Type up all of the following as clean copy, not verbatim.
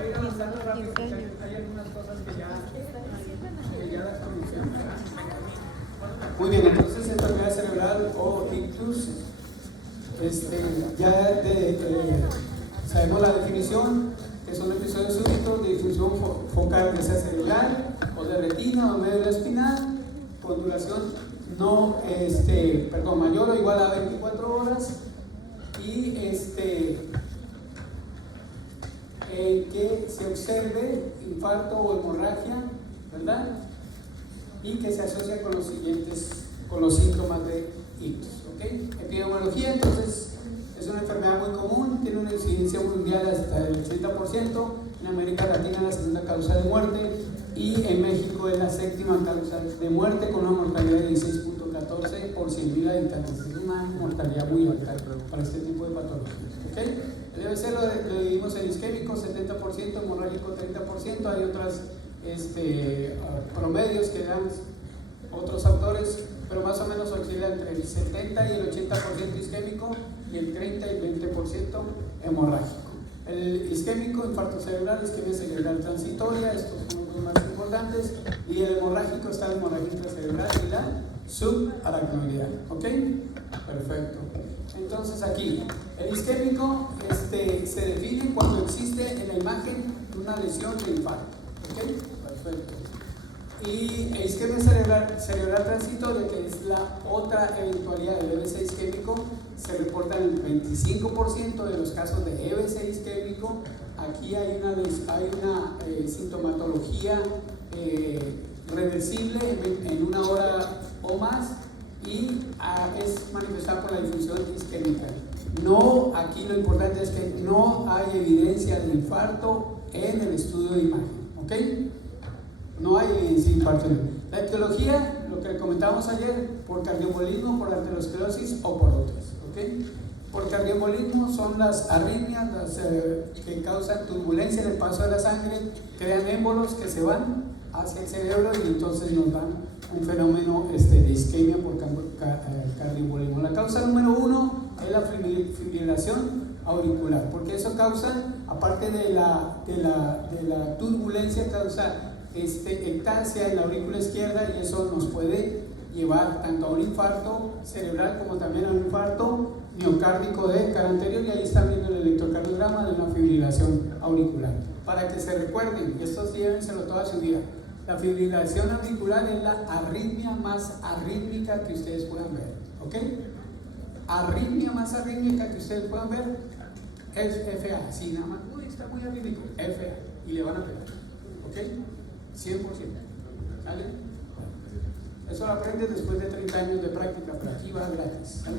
a ir avanzando rápido porque hay algunas cosas que ya las conocemos. Muy bien, entonces enfermedad cerebral o ictus, ya sabemos la definición, que son episodios súbitos de disfunción focal, que sea cerebral o de retina o médula espinal, con duración mayor o igual a 24 horas y que se observe infarto o hemorragia, ¿verdad? Y que se asocia con los síntomas de ictus, ¿ok? Epidemiología, entonces, es una enfermedad muy común, tiene una incidencia mundial hasta el 80%, en América Latina es la segunda causa de muerte y en México es la séptima causa de muerte con una mortalidad de 16.14 por 100.000 habitantes. Es una mortalidad muy alta para este tipo de patologías, ¿ok? El EBC lo dividimos en isquémico 70%, hemorrágico 30%, hay otras promedios que dan otros autores, pero más o menos oscila entre el 70 y el 80% isquémico y el 30 y el 20% hemorrágico. El isquémico, infarto cerebral, isquemia cerebral transitoria, estos son los más importantes, y el hemorrágico está la hemorragia intracerebral y la subaracnoidea, ¿ok? Perfecto. Entonces aquí, el isquémico se define cuando existe en la imagen una lesión de infarto, ¿ok? Perfecto. Y el isquemia cerebral transitoria, que es la otra eventualidad del EBC isquémico, se reporta en el 25% de los casos de EBC isquémico. Aquí hay una sintomatología reversible en una hora o más y es manifestada por la difusión isquémica. No, aquí lo importante es que no hay evidencia de infarto en el estudio de imagen, ¿ok? No hay infarto. La etiología, lo que comentábamos ayer, por cardioembolismo, por arteriosclerosis o por otras, ¿ok? Por cardioembolismo son las arritmias que causan turbulencia en el paso de la sangre, crean émbolos que se van hacia el cerebro y entonces nos dan un fenómeno de isquemia por cardioembolismo. La causa número 1 es la fibrilación auricular, porque eso causa, aparte de la turbulencia, causa ectasia en la aurícula izquierda y eso nos puede llevar tanto a un infarto cerebral como también a un infarto miocárdico de cara anterior, y ahí están viendo el electrocardiograma de una fibrilación auricular. Para que se recuerden, estos llévenselo toda su vida, la fibrilación auricular es la arritmia más arrítmica que ustedes puedan ver, ¿ok? Arritmia más arrítmica que ustedes puedan ver es FA, sí, nada más, uy, está muy arrítmico, FA, y le van a pegar, ¿ok? 100%, ¿vale? Eso lo aprendes después de 30 años de práctica, pero aquí va gratis, ¿vale?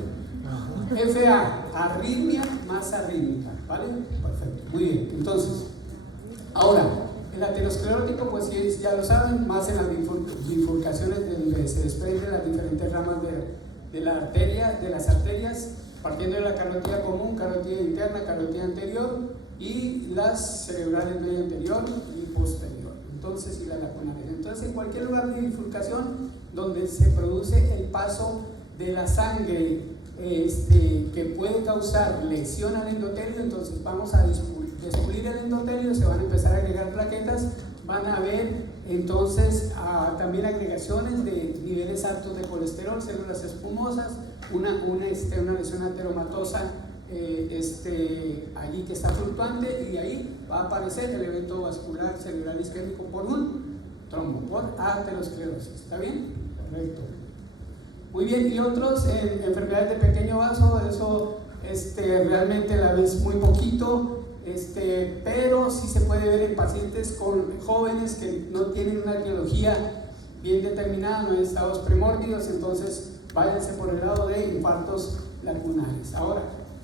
FA, arritmia más arrítmica, ¿vale? Perfecto, muy bien. Entonces, ahora, el aterosclerótico, pues ya lo saben, más en las bifurcaciones donde se desprenden las diferentes ramas de las arterias, partiendo de la carótida común, carótida interna, carótida anterior y las cerebrales medio anterior y posterior. Entonces, y la lacunares. Entonces, en cualquier lugar de bifurcación donde se produce el paso de la sangre que puede causar lesión al endotelio, entonces vamos a despulir el endotelio, se van a empezar a agregar plaquetas, van a haber entonces también agregaciones de niveles altos de colesterol, células espumosas, una lesión ateromatosa allí que está fluctuante, y ahí va a aparecer el evento vascular cerebral isquémico por un trombo, por aterosclerosis. ¿Está bien? Correcto. Muy bien, y otros enfermedades de pequeño vaso, eso realmente la ves muy poquito, pero sí se puede ver en pacientes jóvenes que no tienen una etiología bien determinada, no en estados primórdios, entonces váyanse por el lado de infartos lacunares. Ahora,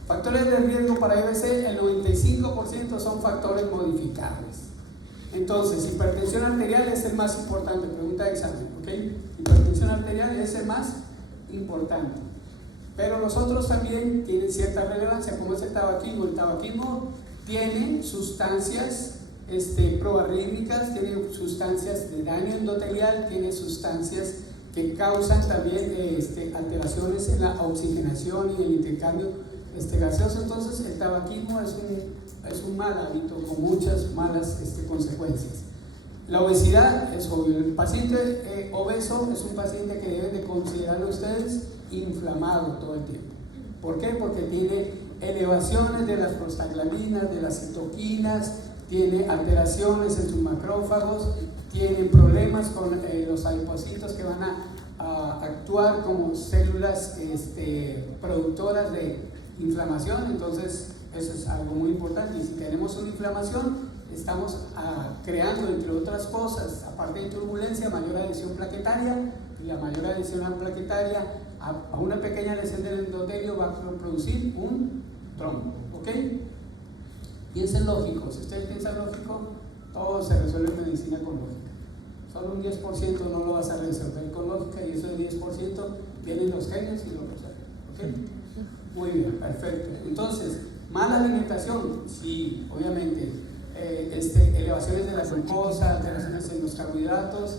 factores de riesgo para EBC, el 95% son factores modificables. Entonces, hipertensión arterial es el más importante, pregunta de examen, ¿ok? Hipertensión arterial es el más importante. Pero los otros también tienen cierta relevancia, como es el tabaquismo. El tabaquismo tiene sustancias proarrítmicas, tiene sustancias de daño endotelial, tiene sustancias que causan también alteraciones en la oxigenación y el intercambio gaseoso. Entonces el tabaquismo es un mal hábito con muchas malas consecuencias. La obesidad es obvio. El paciente obeso es un paciente que deben de considerarlo ustedes inflamado todo el tiempo. ¿Por qué? Porque tiene elevaciones de las prostaglandinas, de las citoquinas, tiene alteraciones en sus macrófagos, tienen problemas con los adipocitos que van a actuar como células productoras de inflamación. Entonces eso es algo muy importante, y si tenemos una inflamación estamos creando, entre otras cosas, aparte de turbulencia, mayor adhesión plaquetaria, y la mayor adhesión plaquetaria a una pequeña lesión del endotelio va a producir un trombo, ¿ok? Piensen lógico. Si ustedes piensan lógico, todo se resuelve en medicina con lógica. Solo un 10% no lo vas a resolver con lógica, y eso del 10% vienen los genios y lo resuelven, ¿ok? Muy bien, perfecto. Entonces, mala alimentación, sí, obviamente, elevaciones de la glucosa, alteraciones en los carbohidratos,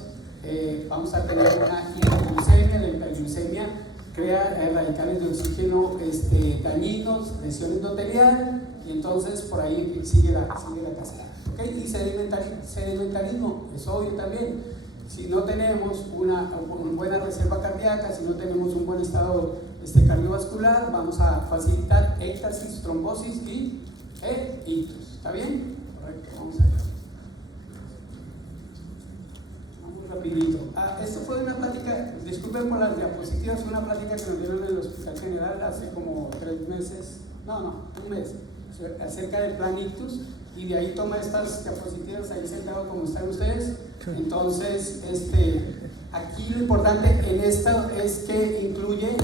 vamos a tener una hiperglucemia. La hiperglucemia crea radicales de oxígeno dañinos, lesión endotelial, y entonces por ahí sigue la cascada, ¿okay? Y sedimentarismo, es obvio también. Si no tenemos una buena reserva cardíaca, si no tenemos un buen estado cardiovascular, vamos a facilitar éctasis, trombosis y ictus. ¿Está bien? Correcto, vamos allá. Vamos rapidito. Esto fue una plática, disculpen por las diapositivas, fue una plática que nos dieron en el Hospital General hace como 3 meses, un mes, acerca del plan ictus, y de ahí toma estas diapositivas ahí sentado como están ustedes. Entonces, aquí lo importante en esta es que incluye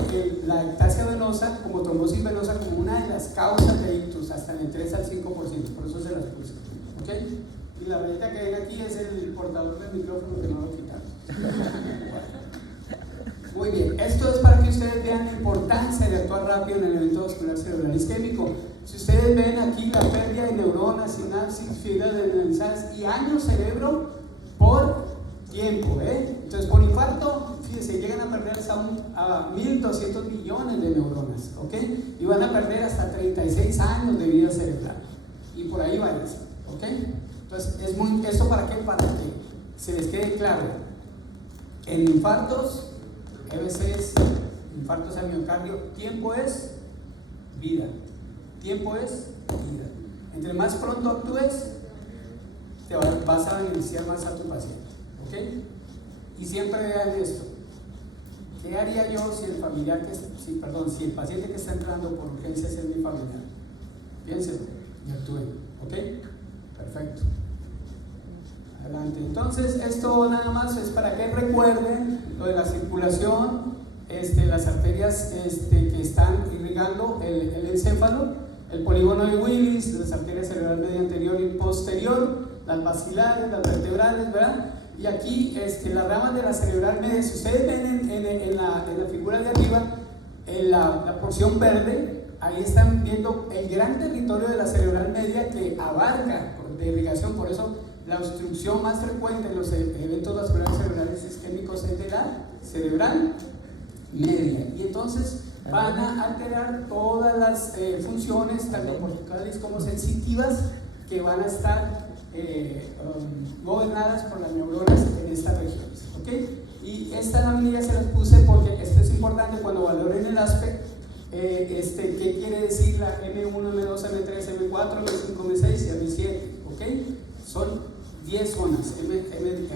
la ectasia venosa como trombosis venosa como una de las causas de ictus, hasta en el 3 al 5%, por eso se las puse, ¿ok? Y la rayita que ven aquí es el portador del micrófono que no lo quitamos. Muy bien, esto es para que ustedes vean la importancia de actuar rápido en el evento vascular cerebral isquémico. Si ustedes ven aquí la pérdida de neuronas, sinapsis, fibras densificadas y años cerebro por tiempo, Entonces, por infarto, fíjense, llegan a perder hasta 1.200 millones de neuronas, ¿ok? Y van a perder hasta 36 años de vida cerebral. Y por ahí va eso, ¿ok? Entonces, ¿esto para qué? Para que se les quede claro. En infartos, EBCs, infartos al miocardio, tiempo es vida. Tiempo es vida. Entre más pronto actúes, te vas a beneficiar más a tu paciente, ¿ok? Y siempre vean esto. ¿Qué haría yo si el paciente que está entrando por urgencias es mi familiar? Piénsenlo y actúen, ¿ok? Perfecto. Adelante. Entonces, esto nada más es para que recuerden lo de la circulación, las arterias que están irrigando el encéfalo, el polígono de Willis, las arterias cerebral media anterior y posterior, las basilares, las vertebrales, ¿verdad? Y aquí las ramas de la cerebral media, si ustedes ven en la figura de arriba, en la porción verde, ahí están viendo el gran territorio de la cerebral media que abarca de irrigación. Por eso la obstrucción más frecuente en los eventos vasculares cerebrales isquémicos es de la cerebral media, y entonces van a alterar todas las funciones, tanto corticales como sensitivas, que van a estar gobernadas por las neuronas en estas regiones, ¿ok? Y esta laminilla se las puse porque esto es importante cuando valoren el ASPE. ¿Qué quiere decir la M1, M2, M3, M4, M5, M6 y M7? ¿Ok? Son 10 zonas,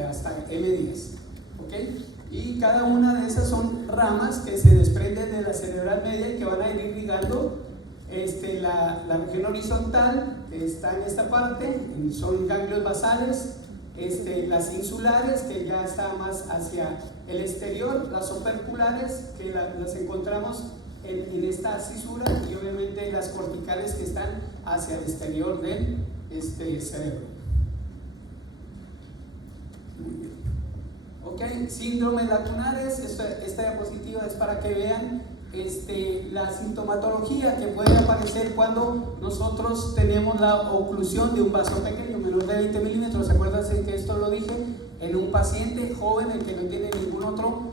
hasta M10, ¿ok? Y cada una de esas son ramas que se desprenden de la cerebral media y que van a ir irrigando la región horizontal, que está en esta parte, son ganglios basales, las insulares, que ya está más hacia el exterior, las operculares, que las encontramos en esta cisura, y obviamente las corticales, que están hacia el exterior del cerebro. Muy bien. Ok, síndromes lacunares. Esta diapositiva es para que vean la sintomatología que puede aparecer cuando nosotros tenemos la oclusión de un vaso pequeño, menor de 20 milímetros. ¿Se acuerdan que esto lo dije? En un paciente joven, el que no tiene ningún otro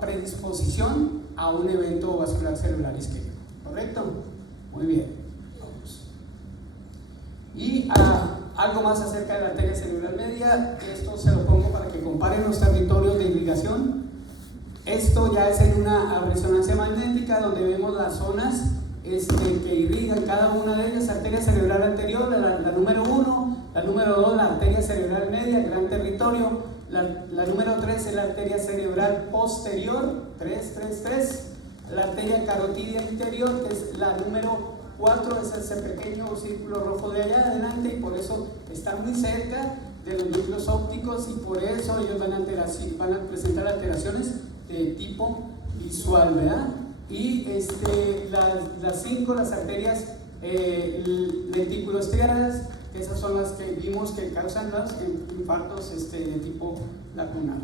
predisposición a un evento vascular cerebral isquémico, ¿correcto? Muy bien, vamos. Y algo más acerca de la arteria cerebral media, esto se lo pongo para que comparen los territorios de irrigación. Esto ya es en una resonancia magnética donde vemos las zonas que irrigan cada una de ellas. Arteria cerebral anterior, la número 1, la número 2, la arteria cerebral media, gran territorio, la número 3 es la arteria cerebral posterior, 3, la arteria carotidia interior, que es la número 4, es ese pequeño círculo rojo de allá adelante, y por eso está muy cerca de los núcleos ópticos, y por eso ellos van a presentar alteraciones de tipo visual, ¿verdad? Y las 5, las arterias lenticulostriadas, que esas son las que vimos que causan los infartos de tipo lacunar.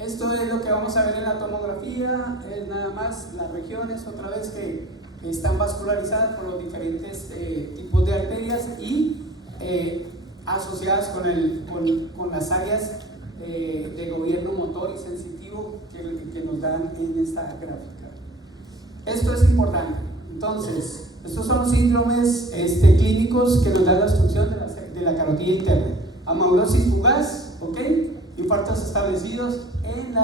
Esto es lo que vamos a ver en la tomografía, es nada más las regiones otra vez que están vascularizadas por los diferentes tipos de arterias y asociadas con las áreas de gobierno motor y sensitivo que nos dan en esta gráfica. Esto es importante. Entonces, estos son los síndromes clínicos que nos dan la obstrucción de la carotida interna. Amaurosis fugaz, ¿ok? Infartos establecidos en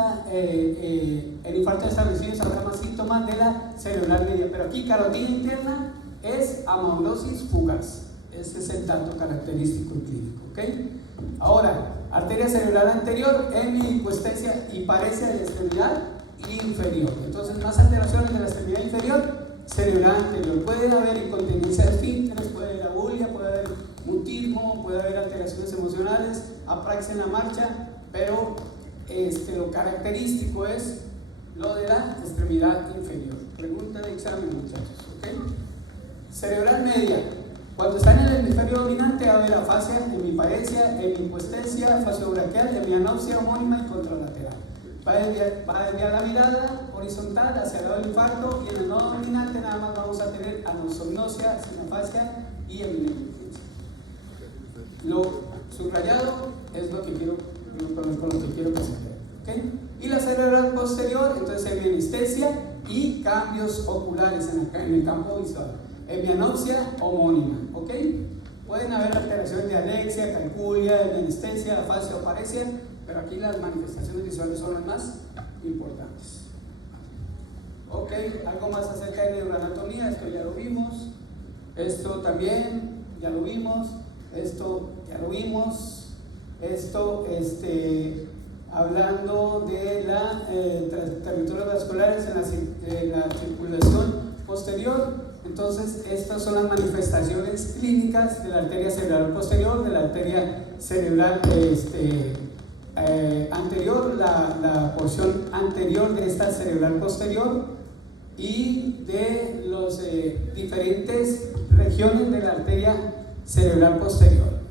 infartos establecidos habrá más síntomas de la cerebral media, pero aquí carotida interna es amaurosis fugaz. Ese es el dato característico clínico, ¿ok? Ahora, arteria cerebral anterior, hemihipoestesia y paresia de la extremidad inferior. Entonces, más alteraciones de la extremidad inferior, cerebral anterior. Puede haber incontinencia de esfínteres, puede haber abulia, puede haber mutismo, puede haber alteraciones emocionales, apraxia en la marcha, pero lo característico es lo de la extremidad inferior. Pregunta de examen, muchachos, ¿ok? Cerebral media. Cuando está en el hemisferio dominante, va a haber afasia, hemiparesia, hemihipoestesia, fasiobraquial, hemianopsia homónima y contralateral. Va a desviar la mirada horizontal hacia el lado del infarto, y en el no dominante nada más vamos a tener anosognosia, sinofasia y heminegligencia. Lo subrayado es lo que quiero, con lo que quiero que se vea, ¿okay? Y la cerebral posterior, entonces hemianestesia y cambios oculares en el campo visual. Hemianopsia homónima, ¿ok? Pueden haber alteraciones de alexia, calculia, hemianestesia, afasia o paresia, pero aquí las manifestaciones visuales son las más importantes. Ok, algo más acerca de neuroanatomía, esto ya lo vimos, esto también ya lo vimos, esto ya lo vimos, esto hablando de la territorios vasculares en la circulación posterior. Entonces, estas son las manifestaciones clínicas de la arteria cerebral posterior, de la arteria cerebral anterior, la porción anterior de esta cerebral posterior, y de las diferentes regiones de la arteria cerebral posterior.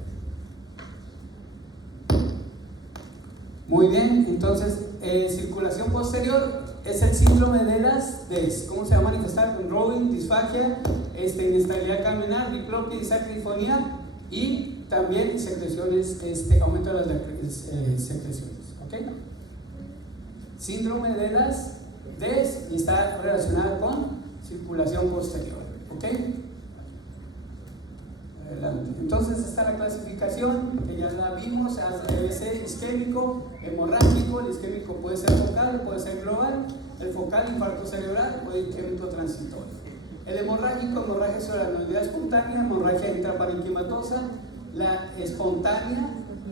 Muy bien, entonces, circulación posterior es el síndrome de las DES. ¿Cómo se va a manifestar? Con rowing, disfagia, inestabilidad caminar, diplopia, disacrifonía y también secreciones, aumento de las secreciones. ¿Ok? Síndrome de las DES, y está relacionada con circulación posterior. ¿Ok? Adelante. Entonces, esta es la clasificación que ya la vimos. Debe ser isquémico, hemorrágico. El isquémico puede ser focal, puede ser global. El focal, infarto cerebral o isquémico transitorio. El hemorrágico, hemorragia sobre la anualidad espontánea, hemorragia intraparenquimatosa. La espontánea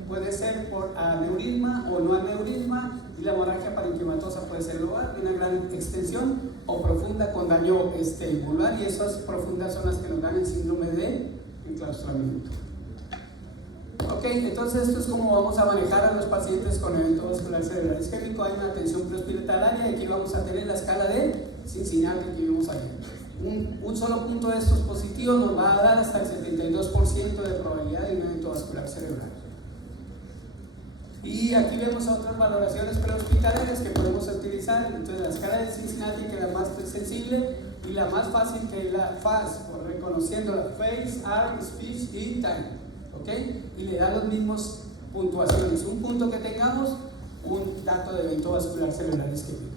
puede ser por aneurisma o no aneurisma, y la hemorragia parenquimatosa puede ser global, de una gran extensión o profunda con daño vulvar, y esas profundas son las que nos dan el síndrome de enclaustramiento. Ok, entonces esto es como vamos a manejar a los pacientes con evento vascular cerebral isquémico. Hay una atención prehospitalaria, y aquí vamos a tener la escala de Cincinnati que vimos ayer. Un solo punto de estos positivos nos va a dar hasta el 72% de probabilidad de un evento vascular cerebral. Y aquí vemos otras valoraciones prehospitalarias que podemos utilizar. Entonces, la escala de Cincinnati, que es la más sensible y la más fácil, que es la FAS, reconociendo la Face, Arm, Speech y Time. ¿Ok? Y le da los mismos puntuaciones. Un punto que tengamos, un dato de evento vascular cerebral isquémico.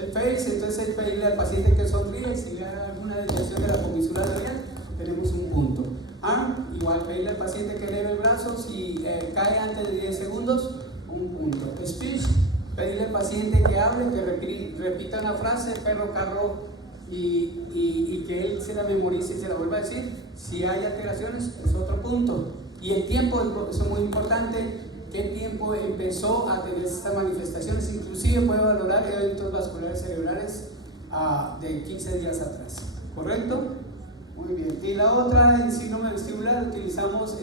El Face, entonces, es pedirle al paciente que sonríe. Si le da alguna desviación de la comisura labial, tenemos un punto. arm, igual pedirle al paciente que eleve el brazo, si cae antes de 10 segundos, un punto. Speech, pedirle al paciente que hable, que repita una frase, perro, carro, y que él se la memorice y se la vuelva a decir. Si hay alteraciones, es otro punto. Y el tiempo es muy importante. ¿Qué tiempo empezó a tener estas manifestaciones? Inclusive puede valorar eventos vasculares cerebrales de 15 días atrás. ¿Correcto? Muy bien. Y la otra, en síndrome vestibular, utilizamos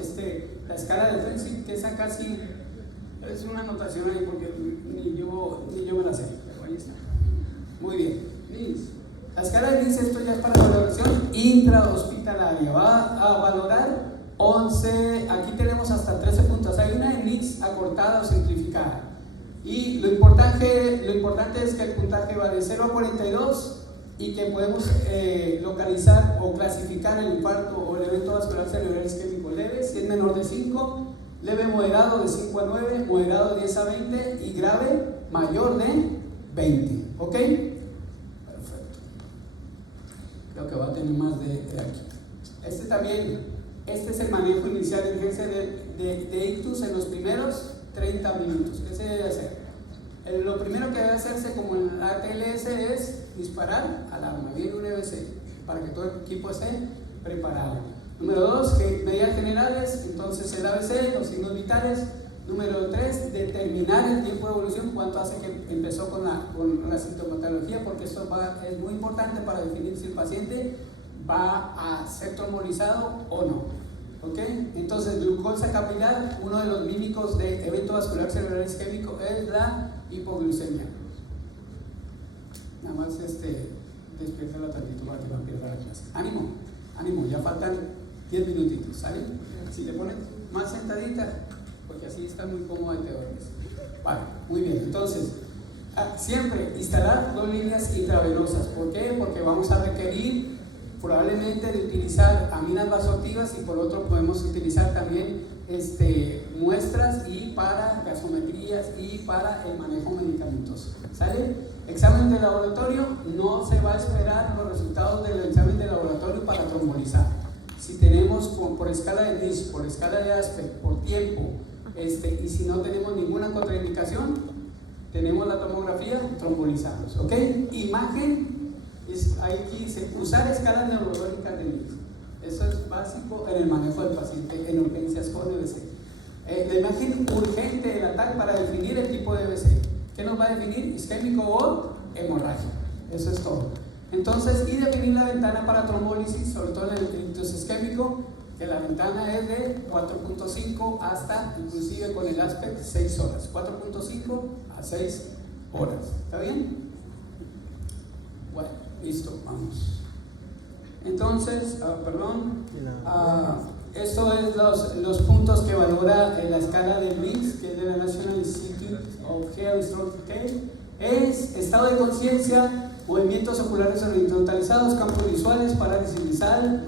la escala de Frenzy, que esa casi es una anotación ahí porque ni yo me la sé, pero ahí está. Muy bien. La escala de NIS, esto ya es para valoración intrahospitalaria. Va a valorar 11, aquí tenemos hasta 13 puntos. Hay una de NIS acortada o simplificada. Y lo importante es que el puntaje va de 0 a 42 y que podemos localizar o clasificar el infarto o el evento vascular cerebral isquémico leve, si es menor de 5, leve moderado de 5 a 9, moderado de 10 a 20 y grave mayor de 20. ¿Ok? Perfecto. Creo que va a tener más de aquí. Este es el manejo inicial de urgencia de ictus en los primeros 30 minutos. ¿Qué se debe hacer? Lo primero que debe hacerse, como en la ATLS, es disparar alarma, bien un EBC, para que todo el equipo esté preparado. Número 2, que medidas generales, entonces el ABC, los signos vitales. Número 3, determinar el tiempo de evolución, cuánto hace que empezó con la sintomatología, porque esto es muy importante para definir si el paciente va a ser trombolizado o no. ¿Ok? Entonces, glucosa capilar, uno de los mímicos de evento vascular cerebral isquémico es la hipoglucemia. Nada más despiértala tantito para que no pierda la clase. Ánimo, ya faltan 10 minutitos, ¿sale? Si te pones más sentadita, porque así está muy cómoda y te duermes. Vale, muy bien. Entonces, siempre instalar 2 líneas intravenosas. ¿Por qué? Porque vamos a requerir probablemente de utilizar aminas vasoactivas y por otro podemos utilizar también muestras y para gasometrías y para el manejo medicamentoso. ¿Sale? Examen de laboratorio, no se va a esperar los resultados del examen de laboratorio para trombolizar. Si tenemos por escala de NIS, por escala de ASPEC, por tiempo, y si no tenemos ninguna contraindicación, tenemos la tomografía, trombolizamos. ¿Ok? Imagen. Hay que usar escalas neurológicas de NIS. Eso es básico en el manejo del paciente en urgencias con EBC. La imagen urgente del ataque para definir el tipo de EBC. ¿Qué nos va a definir? Isquémico o hemorrágico. Eso es todo. Entonces, y definir la ventana para trombólisis, sobre todo en el ictus isquémico, que la ventana es de 4.5 hasta, inclusive con el ASPEC, 6 horas. 4.5 a 6 horas. ¿Está bien? Bueno, listo, vamos. Entonces, esto es los puntos que valora en la escala de NIS, que es de la National Institute of Health and Stroke Care. Es estado de conciencia, movimientos oculares horizontalizados, campos visuales, parálisis visual,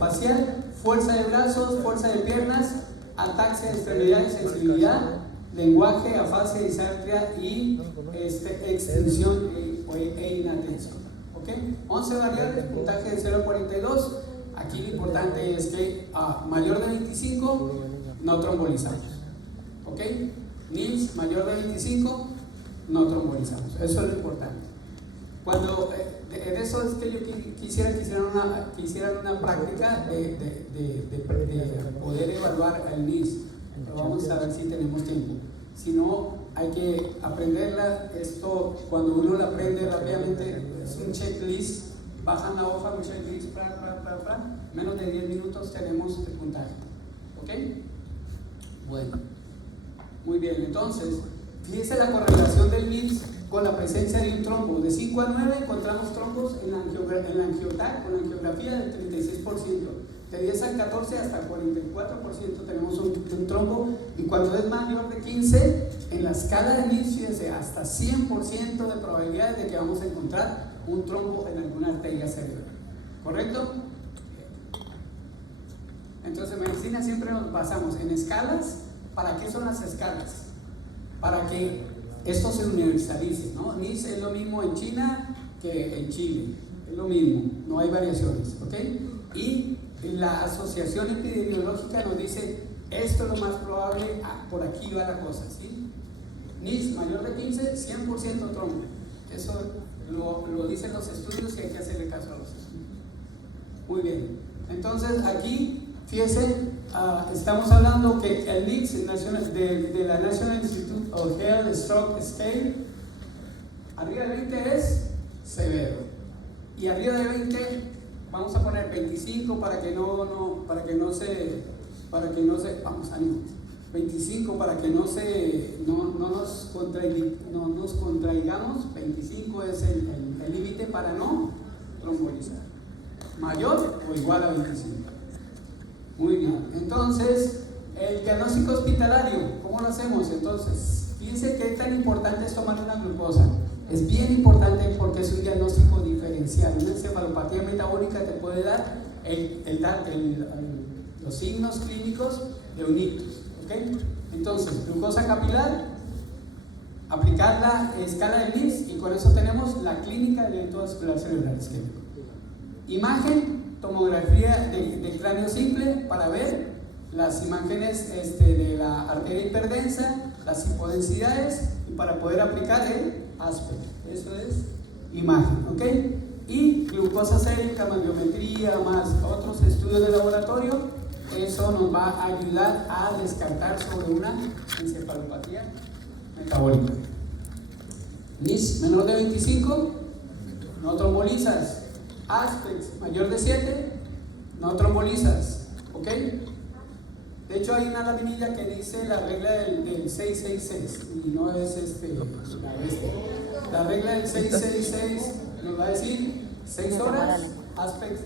facial, fuerza de brazos, fuerza de piernas, ataxia de extremidades, sensibilidad, lenguaje, afasia, disartria y extensión e inatención. ¿Okay? 11 variables, puntaje de 0 a 42. Aquí lo importante es que a mayor de 25 no trombolizamos. ¿Ok? NIS mayor de 25 no trombolizamos. Eso es lo importante. Cuando de eso es que yo quisiera que hicieran una práctica de poder evaluar el NIS. Pero vamos a ver si tenemos tiempo. Si no, hay que aprenderla. Esto, cuando uno la aprende rápidamente, es un checklist. Bajan la hoja, un checklist, menos de 10 minutos tenemos el puntaje. ¿Ok? Bueno, muy bien. Entonces, fíjense la correlación del NIS con la presencia de un trombo. De 5 a 9 encontramos trombos en la angioTAC, con la angiografía del 36%. De 10 al 14 hasta el 44% tenemos un trombo, y cuando es mayor de 15, en la escala de NIS, fíjense, hasta 100% de probabilidades de que vamos a encontrar un trombo en alguna arteria cerebral. ¿Correcto? Entonces, en medicina siempre nos basamos en escalas. ¿Para qué son las escalas? Para que esto se universalice, ¿no? NIS es lo mismo en China que en Chile, es lo mismo, no hay variaciones, ¿ok? Y la asociación epidemiológica nos dice esto es lo más probable, por aquí va la cosa, ¿sí? NIS mayor de 15, 100% trombo. Eso lo dicen los estudios y hay que hacerle caso a los estudios. Muy bien, entonces aquí, fíjense, estamos hablando que el NICS de la National Institute of Health Stroke Scale, arriba de 20 es severo, y arriba de 20 vamos a poner 25 para que no se, vamos, ánimo, 25 para que no nos contraigamos. 25 es el límite para no trombolizar, mayor o igual a 25. Muy bien, entonces el diagnóstico hospitalario, ¿cómo lo hacemos? Entonces, fíjense qué tan importante es tomar una glucosa. Es bien importante porque es un diagnóstico diferencial. Una encefalopatía metabólica te puede dar los signos clínicos de un ictus, ¿ok? Entonces, glucosa capilar, aplicar la escala de Bliss y con eso tenemos la clínica del evento vascular cerebral isquémico. Imagen, tomografía de cráneo simple para ver las imágenes de la arteria hiperdensa, las hipodensidades y para poder aplicar el ASPEC. Eso es imagen, ¿ok? Y glucosa sérica, mangiometría, más otros estudios de laboratorio, eso nos va a ayudar a descartar sobre una encefalopatía metabólica. NIS menor de 25, no trombolizas. ASPEC mayor de 7, no trombolizas, ¿ok? De hecho hay una laminilla que dice la regla del 666 y no es la regla del 666 nos va a decir 6 horas, ASPEC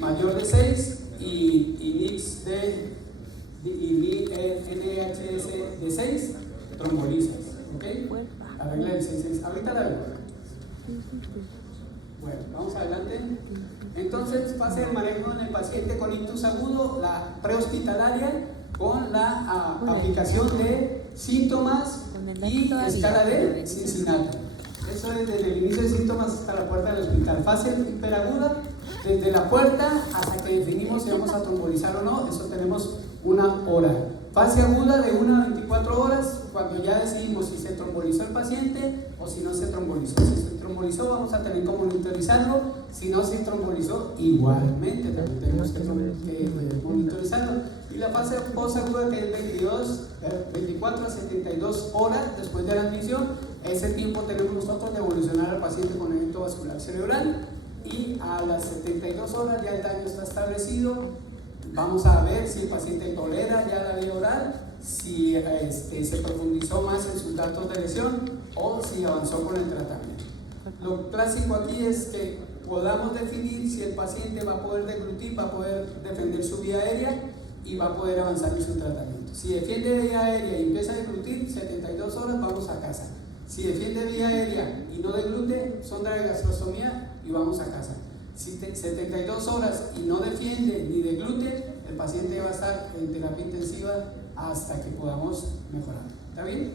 mayor de 6 y NICS NHS de 6, trombolizas, ¿ok? La regla del 666, ahorita la veo. Bueno, vamos adelante. Entonces, fase de manejo en el paciente con ictus agudo, la prehospitalaria, con la aplicación de síntomas y escala de Cincinnati. Eso es desde el inicio de síntomas hasta la puerta del hospital. Fase hiperaguda, desde la puerta hasta que definimos si vamos a trombolizar o no, eso tenemos 1 hora. Fase aguda de 1 a 24 horas, cuando ya decidimos si se trombolizó el paciente o si no se trombolizó. Si se trombolizó, vamos a tener que monitorizarlo. Si no se trombolizó, igualmente también tenemos que monitorizarlo. Y la fase posaguda, que es 24 a 72 horas después de la admisión, ese tiempo tenemos nosotros de evolucionar al paciente con evento vascular cerebral. Y a las 72 horas ya el daño está establecido. Vamos a ver si el paciente tolera ya la vía oral, si se profundizó más en sus datos de lesión o si avanzó con el tratamiento. Lo clásico aquí es que podamos definir si el paciente va a poder deglutir, va a poder defender su vía aérea y va a poder avanzar en su tratamiamiento. Si defiende vía aérea y empieza a deglutir, 72 horas vamos a casa. Si defiende vía aérea y no deglute, sonda de gastrostomía y vamos a casa. Si 72 horas y no defiende ni deglute, el paciente va a estar en terapia intensiva hasta que podamos mejorar. ¿Está bien?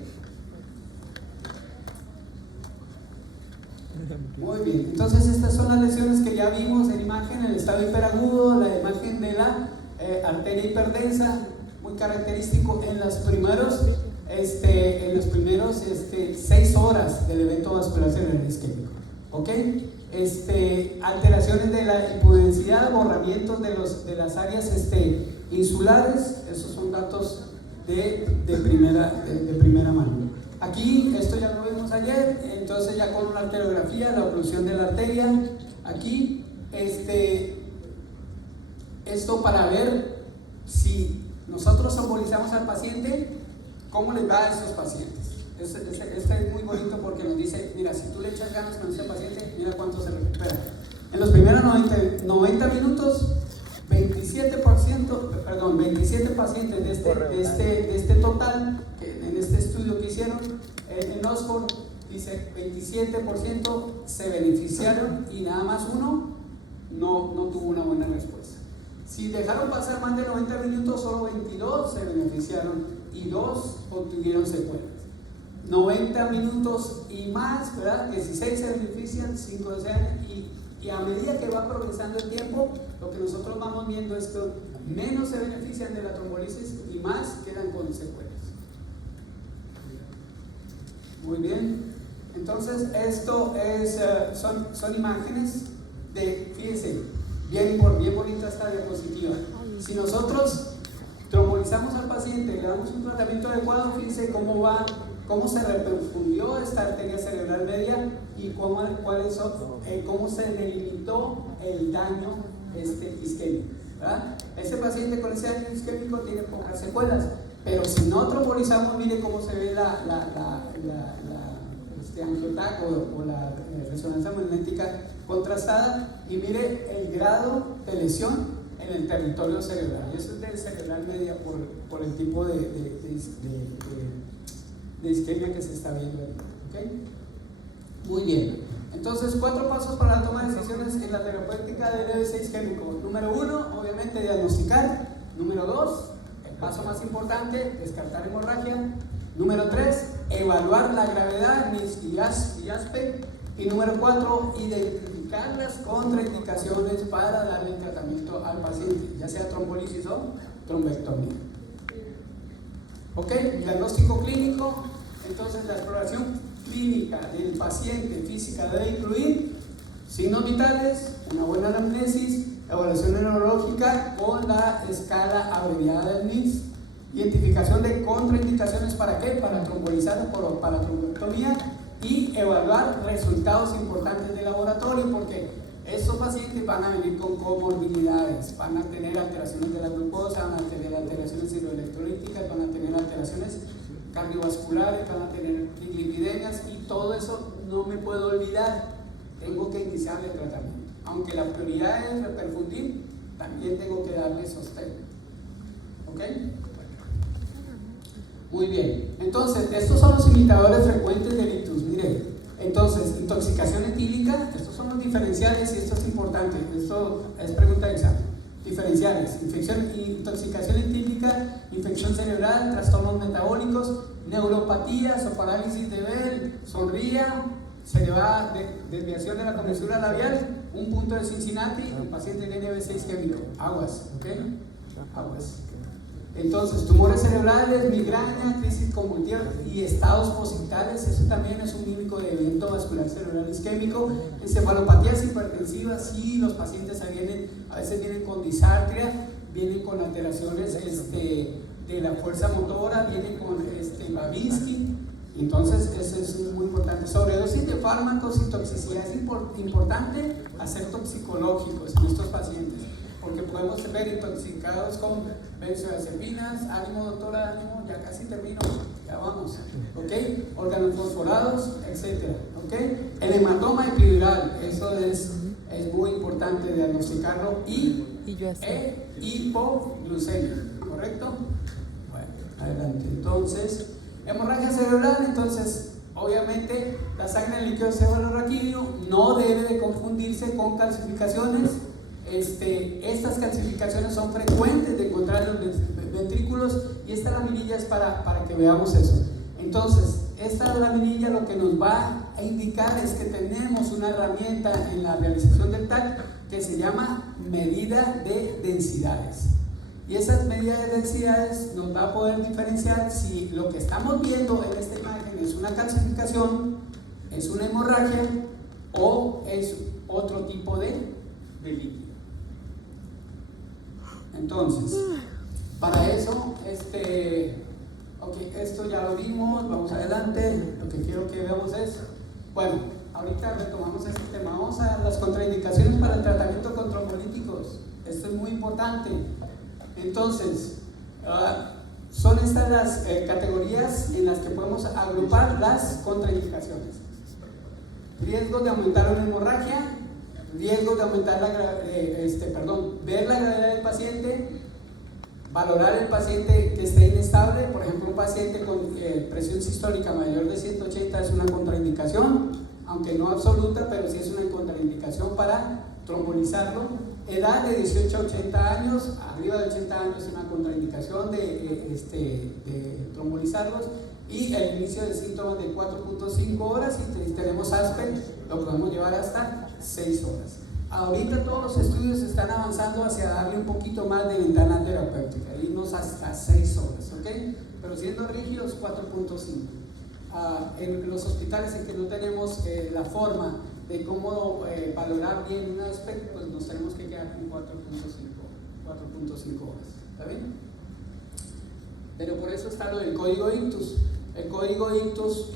Muy bien. Entonces estas son las lesiones que ya vimos en imagen, el estado hiperagudo, la imagen de la arteria hiperdensa, muy característico en los primeros 6 horas del evento vascular cerebral isquémico. ¿Ok? Alteraciones de la hipodensidad, borramientos de las áreas insulares, esos son datos de primera mano. Aquí, esto ya lo vimos ayer, entonces ya con una arteriografía, la oclusión de la arteria, aquí, esto para ver si nosotros embolizamos al paciente, ¿cómo les va a esos pacientes? Este es muy bonito porque nos dice, mira, si tú le echas ganas con este paciente, mira cuánto se recupera. En los primeros 90 minutos, 27 pacientes de este total, que en este estudio que hicieron en Oxford, dice 27% se beneficiaron y nada más uno no tuvo una buena respuesta. Si dejaron pasar más de 90 minutos, solo 22 se beneficiaron y 2 obtuvieron secuelas. 90 minutos y más, ¿verdad? 16 se benefician, 5 desean y a medida que va progresando el tiempo, lo que nosotros vamos viendo es que menos se benefician de la trombolisis y más quedan con secuelas. Muy bien, entonces esto es, son imágenes de, fíjense, bien bonita esta diapositiva. Si nosotros trombolizamos al paciente, le damos un tratamiento adecuado, fíjense cómo se reperfundió esta arteria cerebral media y cómo se delimitó el daño isquémico, ¿verdad? Este paciente con ese daño isquémico tiene pocas secuelas, pero si no trombolizamos, mire cómo se ve la angiotac o la resonancia magnética contrastada, y mire el grado de lesión en el territorio cerebral, y eso es de cerebral media por el tipo de isquemia que se está viendo ahí. ¿Okay? Muy bien, entonces 4 pasos para la toma de decisiones en la terapéutica del EBC isquémico. Número 1, obviamente diagnosticar. Número 2, el paso más importante, descartar hemorragia. Número 3, evaluar la gravedad, NIS y ASPE. Y número 4, identificar las contraindicaciones para darle tratamiento al paciente, ya sea trombolisis o trombectomía. Ok, diagnóstico clínico. Entonces la exploración clínica del paciente física debe incluir signos vitales, una buena anamnesis, evaluación neurológica con la escala abreviada del NIS, identificación de contraindicaciones para qué, para trombolizar o para trombectomía, y evaluar resultados importantes de laboratorio, porque estos pacientes van a venir con comorbilidades, van a tener alteraciones de la glucosa, van a tener alteraciones hidroelectrolíticas, van a tener alteraciones cardiovasculares, van a tener dislipidemias, y todo eso no me puedo olvidar, tengo que iniciar el tratamiento. Aunque la prioridad es reperfundir, también tengo que darle sostén. ¿Ok? Muy bien, entonces estos son los indicadores frecuentes del ictus. Mire, entonces, intoxicación etílica, estos son los diferenciales, y esto es importante, esto es pregunta de examen. Diferenciales: intoxicación etílica, infección cerebral, trastornos metabólicos, neuropatías o parálisis de Bell, sonría, se le va desviación de la comesura labial, un punto de Cincinnati, el paciente tiene EBC isquémico, aguas, ¿ok? Aguas. Entonces, tumores cerebrales, migraña, crisis convulsiva y estados positales, eso también es un mímico de evento vascular cerebral isquémico. Encefalopatías hipertensivas, sí, los pacientes a veces vienen con disartria, vienen con alteraciones de la fuerza motora, vienen con Babinski. Entonces, eso es muy importante. Sobredosis de fármacos y toxicidad, es importante hacer toxicológicos en estos pacientes, porque podemos ver intoxicados con benzodiazepinas. Ánimo, doctora, ánimo, ya casi termino, ya vamos, ¿ok? Órganos fosforados, etcétera, ¿ok? El hematoma epidural, eso es muy importante diagnosticarlo, y hipoglucemia, ¿correcto? Bueno, adelante. Entonces, hemorragia cerebral, entonces, obviamente, la sangre en el líquido cefalorraquídeo no debe de confundirse con calcificaciones. Estas calcificaciones son frecuentes de encontrar en los ventrículos, y esta laminilla es para que veamos eso. Entonces, esta laminilla lo que nos va a indicar es que tenemos una herramienta en la realización del TAC que se llama medida de densidades. Y esas medidas de densidades nos va a poder diferenciar si lo que estamos viendo en esta imagen es una calcificación, es una hemorragia o es otro tipo de líquido. Entonces, para eso, ok, esto ya lo vimos, vamos adelante. Lo que quiero que veamos es, bueno, ahorita retomamos este tema. Vamos a las contraindicaciones para el tratamiento con trombolíticos. Esto es muy importante. Entonces, son estas las categorías en las que podemos agrupar las contraindicaciones. Riesgo de aumentar una hemorragia, riesgo de aumentar ver la gravedad del paciente, valorar el paciente que esté inestable. Por ejemplo, un paciente con presión sistólica mayor de 180 es una contraindicación, aunque no absoluta, pero sí es una contraindicación para trombolizarlo. Edad de 18 a 80 años, arriba de 80 años es una contraindicación de trombolizarlos, y el inicio de síntomas de 4.5 horas, y si tenemos ASPE lo podemos llevar hasta 6 horas. ahorita todos los estudios están avanzando hacia darle un poquito más de ventana terapéutica, irnos hasta 6 horas, ¿ok? Pero siendo rígidos, 4.5. En los hospitales en que no tenemos la forma de cómo valorar bien un aspecto, pues nos tenemos que quedar con 4.5 horas, ¿está bien? Pero por eso está lo del código ictus. El código ictus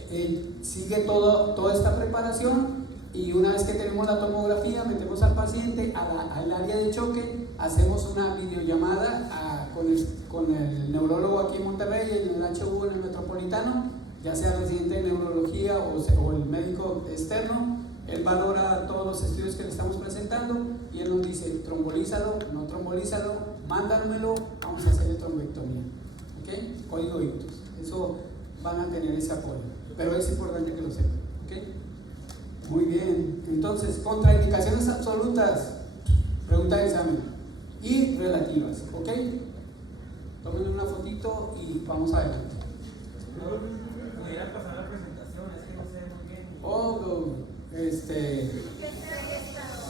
sigue toda esta preparación, y una vez que tenemos la tomografía, metemos al paciente al área de choque, hacemos una videollamada con el neurólogo aquí en Monterrey, en el HU, en el Metropolitano, ya sea residente de neurología o el médico externo. Él valora todos los estudios que le estamos presentando y él nos dice: trombolízalo, no trombolízalo, mándamelo, vamos a hacerle trombectomía. ¿Ok? Código ictus. Eso van a tener ese apoyo, pero es importante que lo sepan. ¿Ok? Muy bien. Entonces, contraindicaciones absolutas, pregunta de examen, y relativas. ¿Ok? Tomen una fotito y vamos adelante. ¿Podría pasar la presentación? Es que no sé muy bien.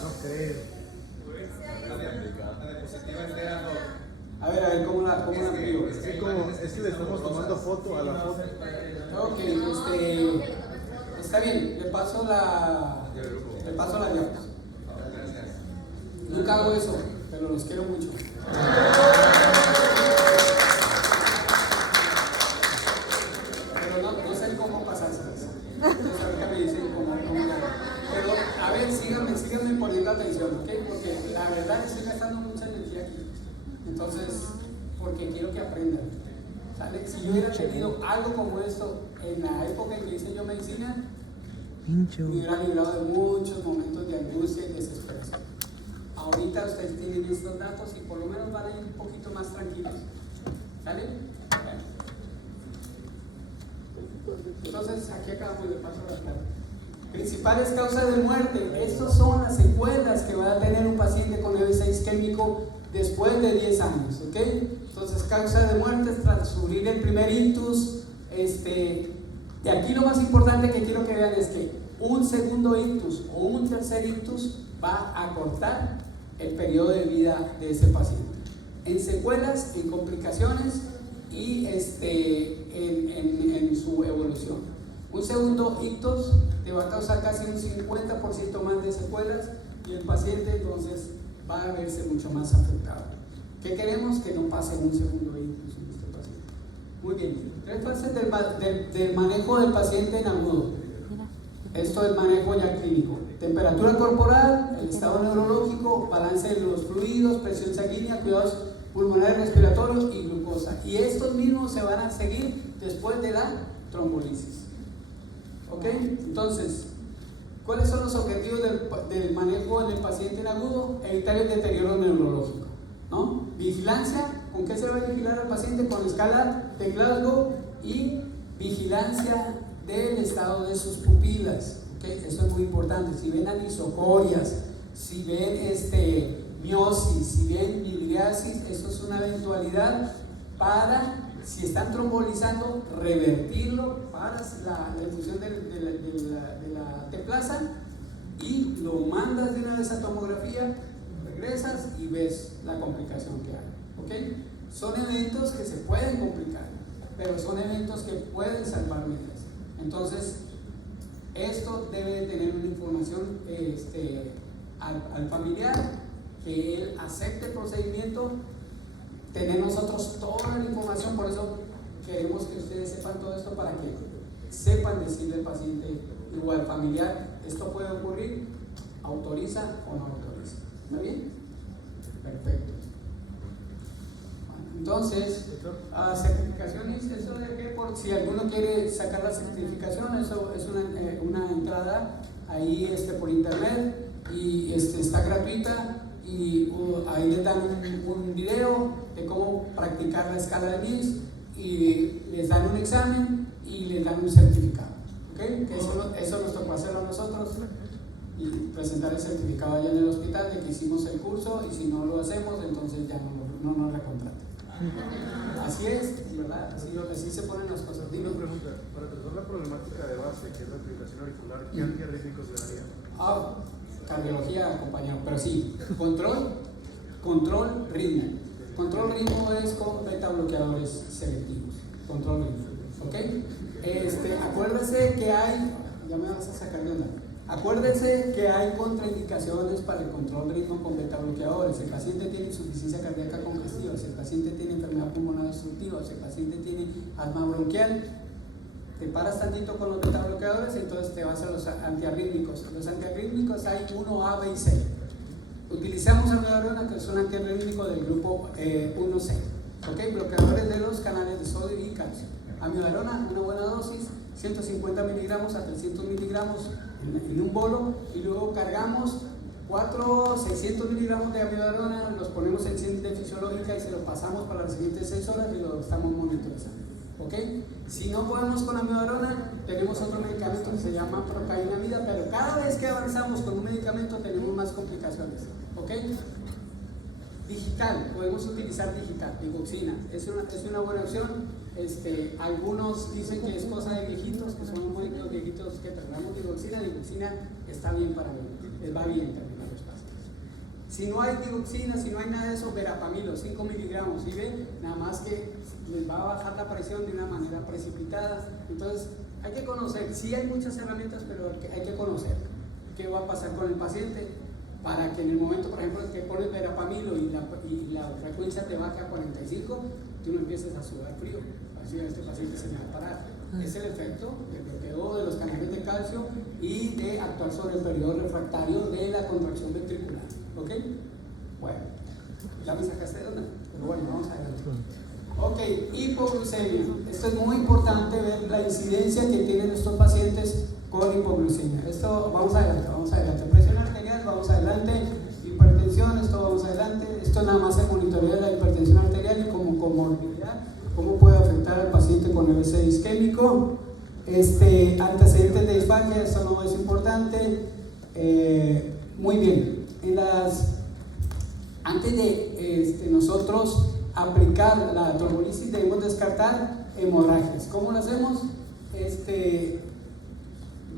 No creo. A ver, ¿cómo la pido? Es que le estamos tomando foto a la foto. Ok, está bien, le paso la diapositiva. Nunca hago eso, pero los quiero mucho. Pero no sé cómo pasárselas. Entonces ahorita me dicen cómo. Pero a ver, síganme poniendo atención, ¿ok? Porque la verdad estoy gastando mucha energía aquí. Entonces, porque quiero que aprendan. ¿Sale? Si yo hubiera tenido algo como esto en la época en que hice yo medicina, me hubiera librado de muchos momentos de angustia y desesperación. Ahorita ustedes tienen estos datos y por lo menos van a ir un poquito más tranquilos. ¿Sale? Bueno. Entonces, aquí acabamos de pasar la clave. Principales causas de muerte. Estas son las secuelas que va a tener un paciente con EB6 isquémico después de 10 años, ¿ok? Entonces, causa de muerte tras sufrir el primer ictus. Y aquí lo más importante que quiero que vean es que un segundo ictus o un tercer ictus va a acortar el periodo de vida de ese paciente. En secuelas, en complicaciones y en su evolución. Un segundo ictus te va a causar casi un 50% más de secuelas y el paciente entonces va a verse mucho más afectado. ¿Qué queremos? Que no pase un segundo ictus en este paciente. Muy bien. 3 fases del manejo del paciente en agudo. Esto es manejo ya clínico. Temperatura corporal, el estado neurológico, balance de los fluidos, presión sanguínea, cuidados pulmonares, respiratorios y glucosa. Y estos mismos se van a seguir después de la trombolisis. ¿Ok? Entonces, ¿cuáles son los objetivos del manejo en el paciente en agudo? Evitar el deterioro neurológico, ¿no? Vigilancia. ¿Con qué se va a vigilar al paciente? Con la escala de Glasgow y vigilancia del estado de sus pupilas. ¿Okay? Eso es muy importante. Si ven anisocorias, si ven miosis, si ven midriasis, eso es una eventualidad para, si están trombolizando, revertirlo para la difusión de la teplasa, y lo mandas de una vez a tomografía, regresas y ves la complicación que hay. ¿Okay? Son eventos que se pueden complicar, pero son eventos que pueden salvar vidas. Entonces, esto debe tener una información al familiar, que él acepte el procedimiento, tener nosotros toda la información. Por eso queremos que ustedes sepan todo esto, para que sepan decirle al paciente o al familiar: esto puede ocurrir, autoriza o no autoriza. ¿Está bien? Perfecto. Entonces, certificaciones, eso de que por si alguno quiere sacar la certificación, eso es una entrada ahí por internet, y está gratuita, y ahí les dan un video de cómo practicar la escala de MIS, y les dan un examen y les dan un certificado. ¿Okay? Que eso nos tocó hacer a nosotros, y presentar el certificado allá en el hospital de que hicimos el curso, y si no lo hacemos, entonces ya no nos recontratan. Así es, ¿verdad? Así se ponen las cosas. Una pregunta: para tratar la problemática de base, que es la fibrilación auricular, ¿qué antiarrítmicos le daría? cardiología, compañero, pero sí, control ritmo. Control ritmo es con beta bloqueadores selectivos. Control ritmo, ¿ok? Acuérdese que hay, ya me vas a sacar de onda. Acuérdese que hay contraindicaciones para el control ritmo con beta bloqueadores. Si el paciente tiene insuficiencia cardíaca congestiva, si el paciente tiene enfermedad pulmonar obstructiva, si el paciente tiene asma bronquial, te paras tantito con los beta bloqueadores, entonces te vas a los antiarrítmicos. Los antiarrítmicos hay 1A, B y C. Utilizamos amiodarona, que es un antiarrítmico del grupo 1C. ¿Ok? Bloqueadores de los canales de sodio y calcio. Amiodarona, una buena dosis, 150 miligramos a 300 miligramos en un bolo, y luego cargamos 600 miligramos de amiodarona, los ponemos en cinta fisiológica y se lo pasamos para las siguientes 6 horas y lo estamos monitorizando. ¿Ok? Si no podemos con amiodarona, tenemos otro medicamento que se llama procainamida, pero cada vez que avanzamos con un medicamento tenemos más complicaciones. ¿Ok? Digital, podemos utilizar digital, digoxina, es una buena opción. Algunos dicen que es cosa de viejitos, que son muy viejitos que tratamos digoxina está bien para mí, les va bien también a los pacientes. Si no hay digoxina, si no hay nada de eso, verapamilo, 5 miligramos, ¿sí ven? Nada más que les va a bajar la presión de una manera precipitada. Entonces, hay que conocer, sí hay muchas herramientas, pero hay que conocer qué va a pasar con el paciente, para que en el momento, por ejemplo, que pones verapamilo y la frecuencia te baja a 45, tú no empieces a sudar frío, así este paciente se me va a parar. Es el efecto del bloqueo de los canales de calcio y de actuar sobre el periodo refractario de la contracción ventricular. ¿Ok? Bueno, ya me sacaste de onda, pero bueno, vamos a ver. Ok, hipoglucemia. Esto es muy importante ver la incidencia que tienen estos pacientes con hipoglucemia. Esto, vamos adelante. Presión arterial, vamos adelante. Hipertensión, esto vamos adelante. Esto nada más el monitoreo de la hipertensión arterial y como comorbilidad, cómo puede afectar al paciente con EBC isquémico. Antecedentes de disfagia, esto no es importante. Muy bien. Antes de nosotros aplicar la trombolisis, debemos descartar hemorragias. ¿Cómo lo hacemos?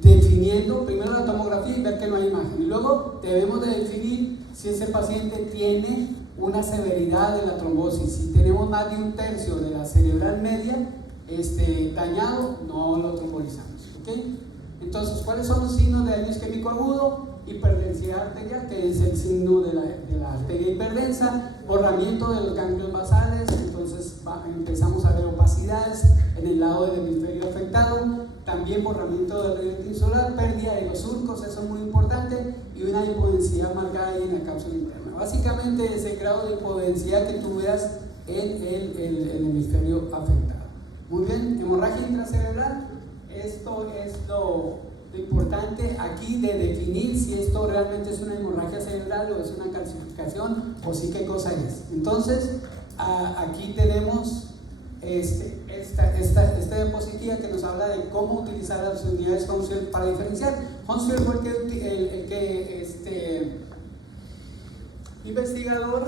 Definiendo primero la tomografía y ver que no hay imagen, y luego debemos de definir si ese paciente tiene una severidad de la trombosis. Si tenemos más de 1/3 de la cerebral media dañado, no lo trombolizamos. ¿Okay? Entonces, ¿cuáles son los signos de daño isquémico agudo? Hiperdensidad arterial, que es el signo de la arteria hiperdensa, borramiento de los ganglios basales, entonces empezamos a ver opacidades en el lado del hemisferio afectado, también borramiento del riete insular, pérdida de los surcos, eso es muy importante, y una hipodensidad marcada ahí en la cápsula interna. Básicamente es el grado de hipodensidad que tú veas en el hemisferio afectado. Muy bien, hemorragia intracerebral, esto es lo importante aquí de definir si esto realmente es una hemorragia cerebral o es una calcificación o sí qué cosa es. Entonces, aquí tenemos esta diapositiva que nos habla de cómo utilizar las unidades Hounsfield para diferenciar. Hounsfield fue el investigador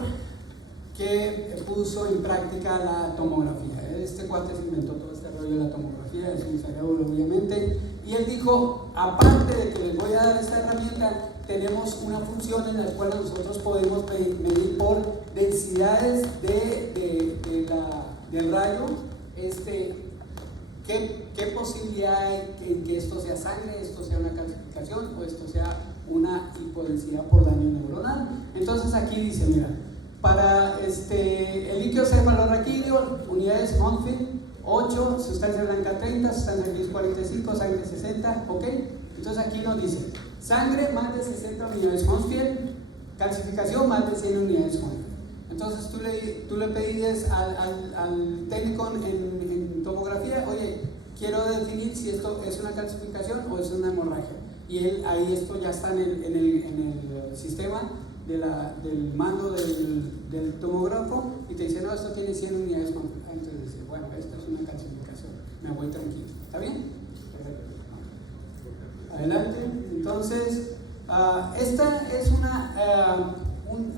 que puso en práctica la tomografía. Este cuate se inventó todo este rollo de la tomografía, es un cerebro obviamente, y él dijo, aparte de que les voy a dar esta herramienta, tenemos una función en la cual nosotros podemos medir por densidades del rayo, qué posibilidad hay que esto sea sangre, esto sea una calcificación o esto sea una hipodensidad por daño neuronal. Entonces aquí dice, mira, para el líquido cefalorraquídeo, unidades Hounsfield 8, sustancia blanca 30, sustancia gris 45, sangre 60, ¿ok? Entonces aquí nos dice, sangre más de 60 unidades Hounsfield, calcificación más de 100 unidades Hounsfield. Entonces tú le pedías al técnico en tomografía, oye, quiero definir si esto es una calcificación o es una hemorragia. Y ahí esto ya está en el sistema del mando del tomógrafo y te dice, no, esto tiene 100 unidades. Entonces dice, bueno, esto es una calcificación, me voy tranquilo. ¿Está bien? Perfecto. Adelante. Entonces, esta es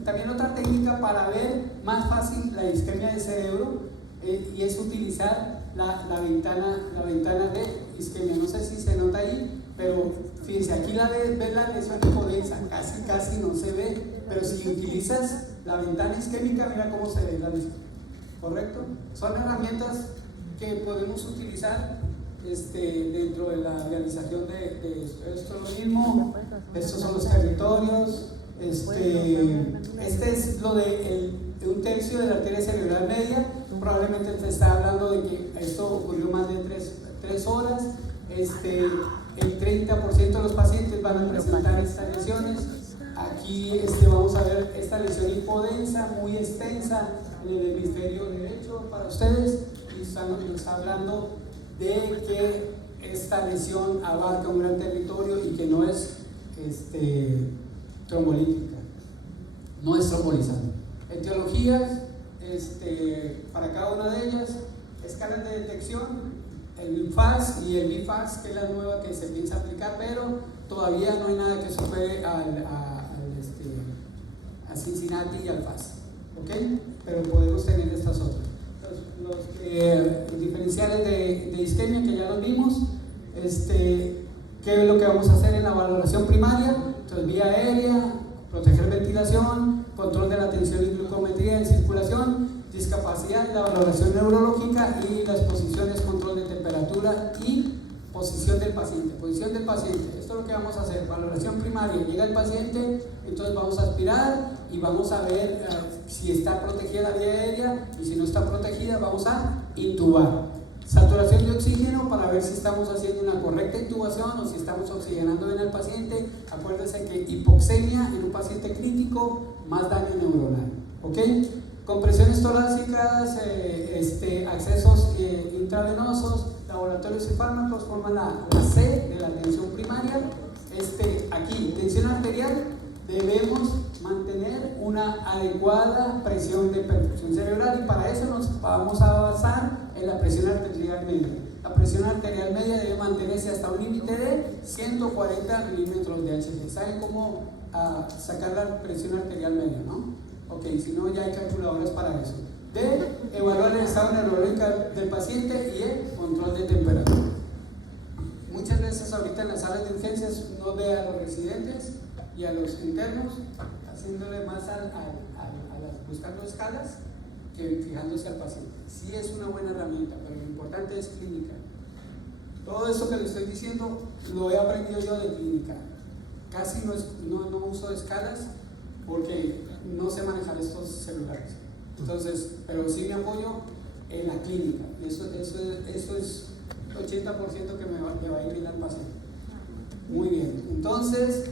también otra técnica para ver más fácil la isquemia del cerebro. y es utilizar la ventana de isquemia. No sé si se nota ahí, pero fíjense, aquí ves la lesión hipodensa, casi no se ve, pero si utilizas la ventana isquémica, mira cómo se ve la lesión, ¿correcto? Son herramientas que podemos utilizar dentro de la realización de esto. Esto es lo mismo, estos son los territorios, este es lo de un tercio de la arteria cerebral media. Probablemente te está hablando de que esto ocurrió más de 3 horas. El 30% de los pacientes van a presentar estas lesiones. Aquí vamos a ver esta lesión hipodensa muy extensa en el hemisferio derecho para ustedes, y está hablando de que esta lesión abarca un gran territorio y que no es trombolítica, no es trombolizante. Etiologías para cada una de ellas, escalas de detección, el LIMFAS y el BIFAS, que es la nueva que se piensa aplicar, pero todavía no hay nada que supere a Cincinnati y al FAS, ¿ok? Pero podemos tener estas otras. Los diferenciales de isquemia, que ya los vimos. ¿Qué es lo que vamos a hacer en la valoración primaria? Entonces, vía aérea, proteger ventilación, control de la tensión y glucometría en circulación, discapacidad, la valoración neurológica y las posiciones, control de temperatura y posición del paciente. Posición del paciente, esto es lo que vamos a hacer. Valoración primaria, llega el paciente, entonces vamos a aspirar y vamos a ver si está protegida la vía aérea, y si no está protegida vamos a intubar. Saturación de oxígeno para ver si estamos haciendo una correcta intubación o si estamos oxigenando bien al paciente. Acuérdense que hipoxemia en un paciente crítico, más daño neuronal, ¿ok? Compresiones torácicas, accesos intravenosos, laboratorios y fármacos forman la C de la atención primaria. Aquí, tensión arterial, debemos mantener una adecuada presión de perfusión cerebral, y para eso nos vamos a basar en la presión arterial media. La presión arterial media debe mantenerse hasta un límite de 140 milímetros de Hg. ¿Saben cómo sacar la presión arterial media, no? Ok, si no, ya hay calculadoras para eso. De evaluar el estado neurológico del paciente y el control de temperatura. Muchas veces ahorita en las salas de urgencias no ve a los residentes y a los internos haciéndole más buscando escalas que fijándose al paciente. Sí es una buena herramienta, pero lo importante es clínica. Todo eso que le estoy diciendo lo he aprendido yo de clínica. Casi no uso escalas porque no sé manejar estos celulares. Entonces, pero sí me apoyo en la clínica. Eso es el 80% que me va a ir bien al paciente. Muy bien. Entonces,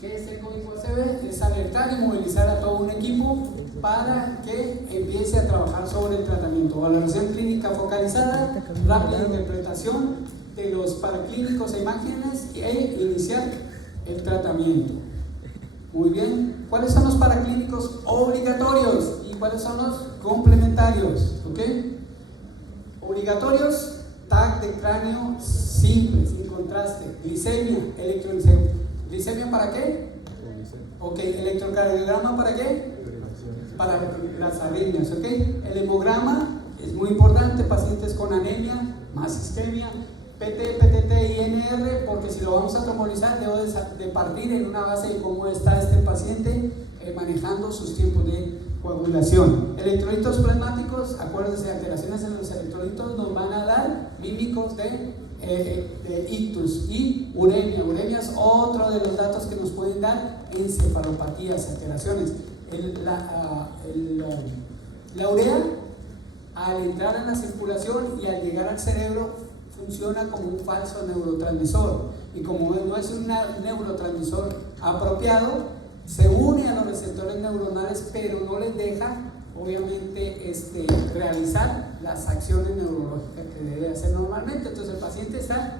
¿qué es el código ACB? Es alertar y movilizar a todo un equipo para que empiece a trabajar sobre el tratamiento. Valoración clínica focalizada, rápida interpretación de los paraclínicos e imágenes e iniciar el tratamiento. Muy bien. ¿Cuáles son los paraclínicos obligatorios y cuáles son los complementarios? ¿Ok? Obligatorios: TAC de cráneo simple, sin contraste, glicemia, electroencefalograma. ¿Glicemia para qué? Ok, electrocardiograma ¿para qué? Para las arritmias, ¿ok? El hemograma es muy importante, pacientes con anemia, más isquemia, PT, PTT y NR, porque si lo vamos a trombolizar debo de partir en una base de cómo está este paciente manejando sus tiempos de coagulación. Electrolitos plasmáticos, acuérdense, alteraciones en los electrolitos nos van a dar mímicos de ictus y uremia. Uremia es otro de los datos que nos pueden dar encefalopatías, alteraciones. La urea, al entrar en la circulación y al llegar al cerebro, funciona como un falso neurotransmisor, y como no es un neurotransmisor apropiado, se une a los receptores neuronales, pero no les deja obviamente realizar las acciones neurológicas que debe hacer normalmente. Entonces el paciente está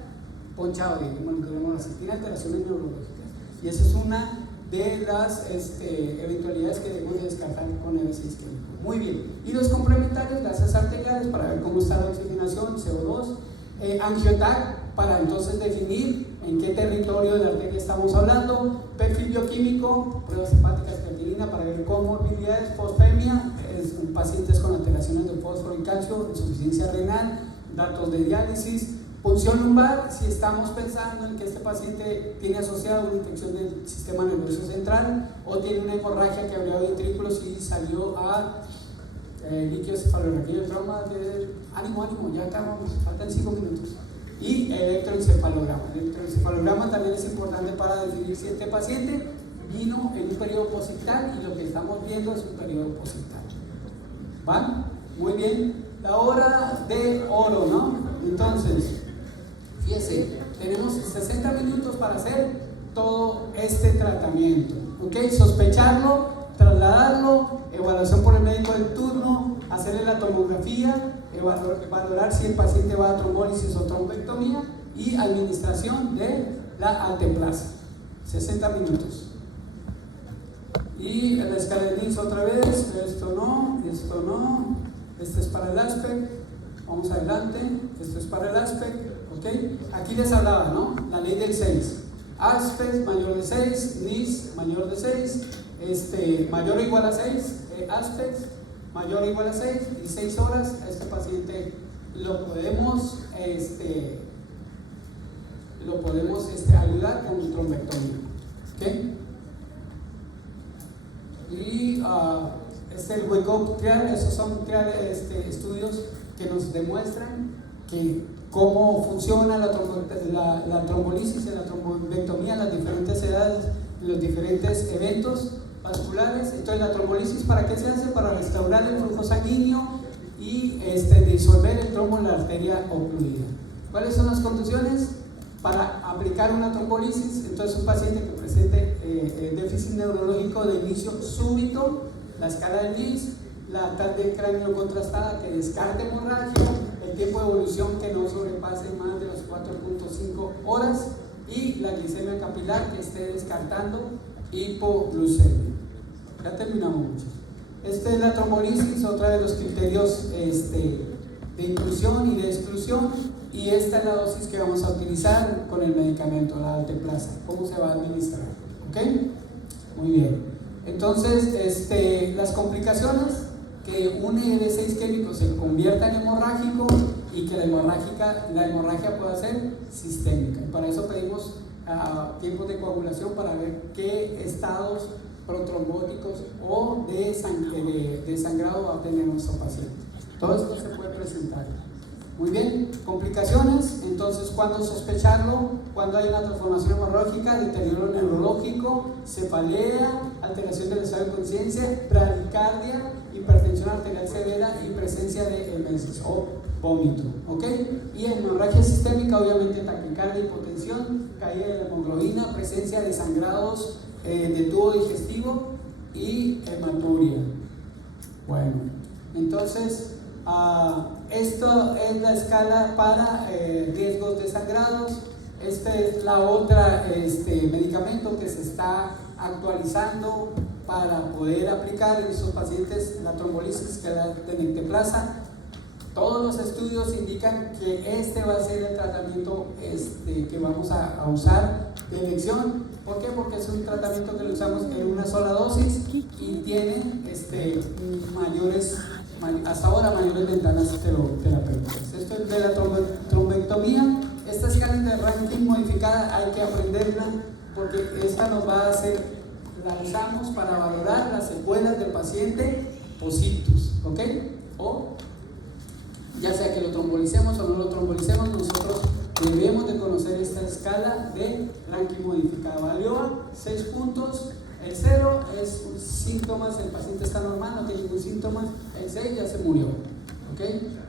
ponchado, digamos así, tiene alteraciones neurológicas, y eso es una de las eventualidades que debemos descartar con el isquémico. Muy bien. Y los complementarios, gases arteriales para ver cómo está la oxigenación, CO2, angiotac para entonces definir en qué territorio de la arteria estamos hablando, perfil bioquímico, pruebas hepáticas, creatinina para ver comorbilidades, fosfemia, pacientes con alteraciones de fósforo y calcio, insuficiencia renal, datos de diálisis, punción lumbar, si estamos pensando en que este paciente tiene asociado una infección del sistema nervioso central o tiene una hemorragia que abrió ventrículos y salió a líquido cefalorraquídeo, trauma de ánimo, ya acabamos, faltan 5 minutos. Y electroencefalograma. El electroencefalograma también es importante para definir si este paciente vino en un periodo posictal y lo que estamos viendo es un periodo posictal. ¿Van? Muy bien. La hora de oro, ¿no? Entonces, fíjense, tenemos 60 minutos para hacer todo este tratamiento. ¿Ok? Sospecharlo, trasladarlo, evaluación por el médico del turno, hacerle la tomografía, valorar si el paciente va a trombólisis o trombectomía y administración de la alteplasa. 60 minutos. Y en la escala de Nils otra vez, esto no, este es para el aspect, vamos adelante, esto es para el aspect, ¿ok? Aquí les hablaba, ¿no? La ley del 6, aspect mayor de 6, Nils mayor de 6, mayor o igual a 6, aspect mayor o igual a 6 y 6 horas, a este paciente lo podemos ayudar con un trombectomía, ¿ok? Y el wake-up trial, esos son estudios que nos demuestran que cómo funciona la trombolisis y la trombectomía en las diferentes edades, en los diferentes eventos vasculares. Entonces, la trombolisis, ¿para qué se hace? Para restaurar el flujo sanguíneo y disolver el trombo en la arteria ocluida. ¿Cuáles son las condiciones para aplicar una trombolisis? Entonces, un paciente que presente déficit neurológico de inicio súbito, la escala de Nils, la TAC de cráneo contrastada que descarte hemorragia, el tiempo de evolución que no sobrepase más de las 4.5 horas y la glicemia capilar que esté descartando hipoglucemia. Ya terminamos, muchachos. Esta es la trombolisis, otra de los criterios de inclusión y de exclusión, y esta es la dosis que vamos a utilizar con el medicamento, la alteplasa, cómo se va a administrar, ¿ok? Muy bien. Entonces, las complicaciones, que un ED6 químico se convierta en hemorrágico y que la hemorragia pueda ser sistémica. Y para eso pedimos tiempos de coagulación para ver qué estados protrombóticos o de sangrado va a tener nuestro paciente. Todo esto se puede presentar. Muy bien, complicaciones. Entonces, ¿cuándo sospecharlo? Cuando hay una transformación hemorrágica, deterioro neurológico, cefalea, alteración del estado de conciencia, bradicardia, hipertensión arterial severa y presencia de emesis o vómito, ¿ok? Y hemorragia sistémica, obviamente taquicardia, hipotensión, caída de la hemoglobina, presencia de sangrados de tubo digestivo y hematuria. Bueno, entonces esto es la escala para riesgos de sangrados. Esta es la otra medicamento que se está actualizando para poder aplicar en esos pacientes la trombolisis que da tenecteplasa. Todos los estudios indican que este va a ser el tratamiento que vamos a usar de elección. ¿Por qué? Porque es un tratamiento que lo usamos en una sola dosis y tiene hasta ahora mayores ventanas terapéuticas. Esto es de la trombectomía. Esta escala de Rankin modificada hay que aprenderla porque esta nos va a hacer, la usamos para valorar las secuelas del paciente positus, ¿ok? O ya sea que lo trombolicemos o no lo trombolicemos, nosotros debemos de conocer esta escala de Rankin modificada. Valió 6 puntos. El 0 es síntomas, el paciente está normal, no tiene ningún síntoma. El 6 ya se murió, ¿ok?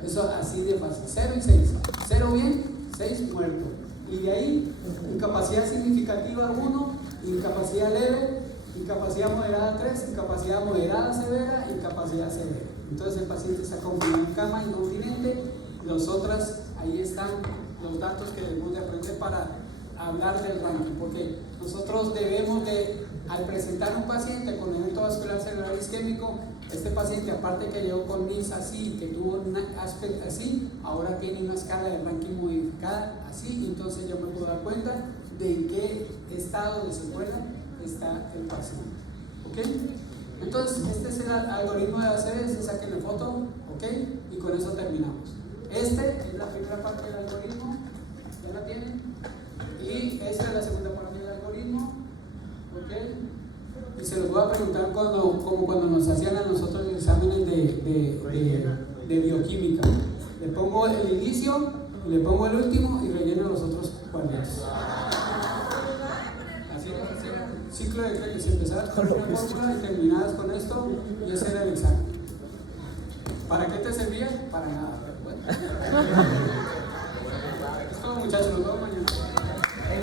Eso así de fácil. 0 y 6. 0 bien, 6 muerto. Y de ahí, incapacidad significativa 1, incapacidad leve, incapacidad moderada 3, incapacidad moderada severa, incapacidad severa. Entonces el paciente está confinado en cama, incontinente. Los otros, ahí están los datos que debemos de aprender para hablar del ranking, porque nosotros debemos de, al presentar un paciente con evento vascular cerebral isquémico, este paciente, aparte que llegó con NIS así, que tuvo un aspecto así, ahora tiene una escala de ranking modificada así, entonces yo me puedo dar cuenta de en qué estado de secuela está el paciente, ¿ok? Entonces, este es el algoritmo de hacer, se saquen la foto, ¿ok? Y con eso terminamos. Este es la primera parte del algoritmo, ¿ya la tienen? Y esta es la segunda parte del algoritmo, ¿ok? Y se los voy a preguntar como cuando nos hacían a nosotros exámenes de bioquímica. Le pongo el inicio, le pongo el último y relleno los otros cuadritos. Ciclo de créditos, empezar con una fórmula y terminadas con esto, y ese era el examen. ¿Para qué te servía? Para nada, pero bueno. Es todo, muchachos, nos vemos mañana.